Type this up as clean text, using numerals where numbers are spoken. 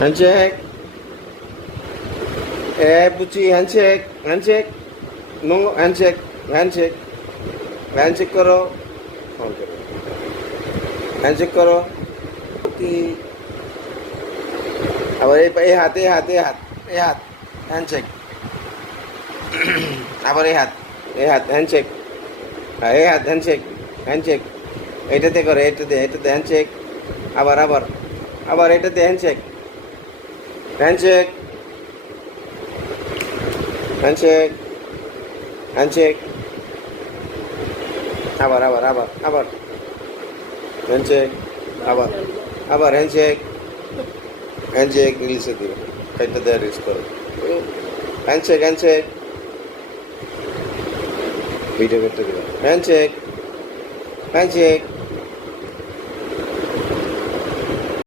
Handshake. এ পুচি handshake, handshake, handshake, handshake, handshake করো, handshake করো। কি আবার এই হাত, এই হাত, এই হাত, এই হাত, হ্যান্ডশেক। আবার এই হাত, এই হাত, হ্যান্ডশেক, এই হাত, হ্যান্ডশেক, হ্যান্ডশেক। এটাতে করে, এটাতে হ্যান্ডশেক। আবার আবার আবার এটাতে হ্যান্ডশেক, হ্যান্ডশেক, হ্যান্ডশেক, হ্যান্ডশেক। আবার আবার আবার আবার হ্যান্ডশেক, আবার আবার হ্যান্ডশেক, হ্যান্ডশেক রিলিজে দিবে, এটা দেওয়া রিলিজ করো। হ্যান্ডশেক, হ্যান্ডশেক, ভিডিও করতে দিবে, হ্যান্ডশেক, হ্যান্ডশেক।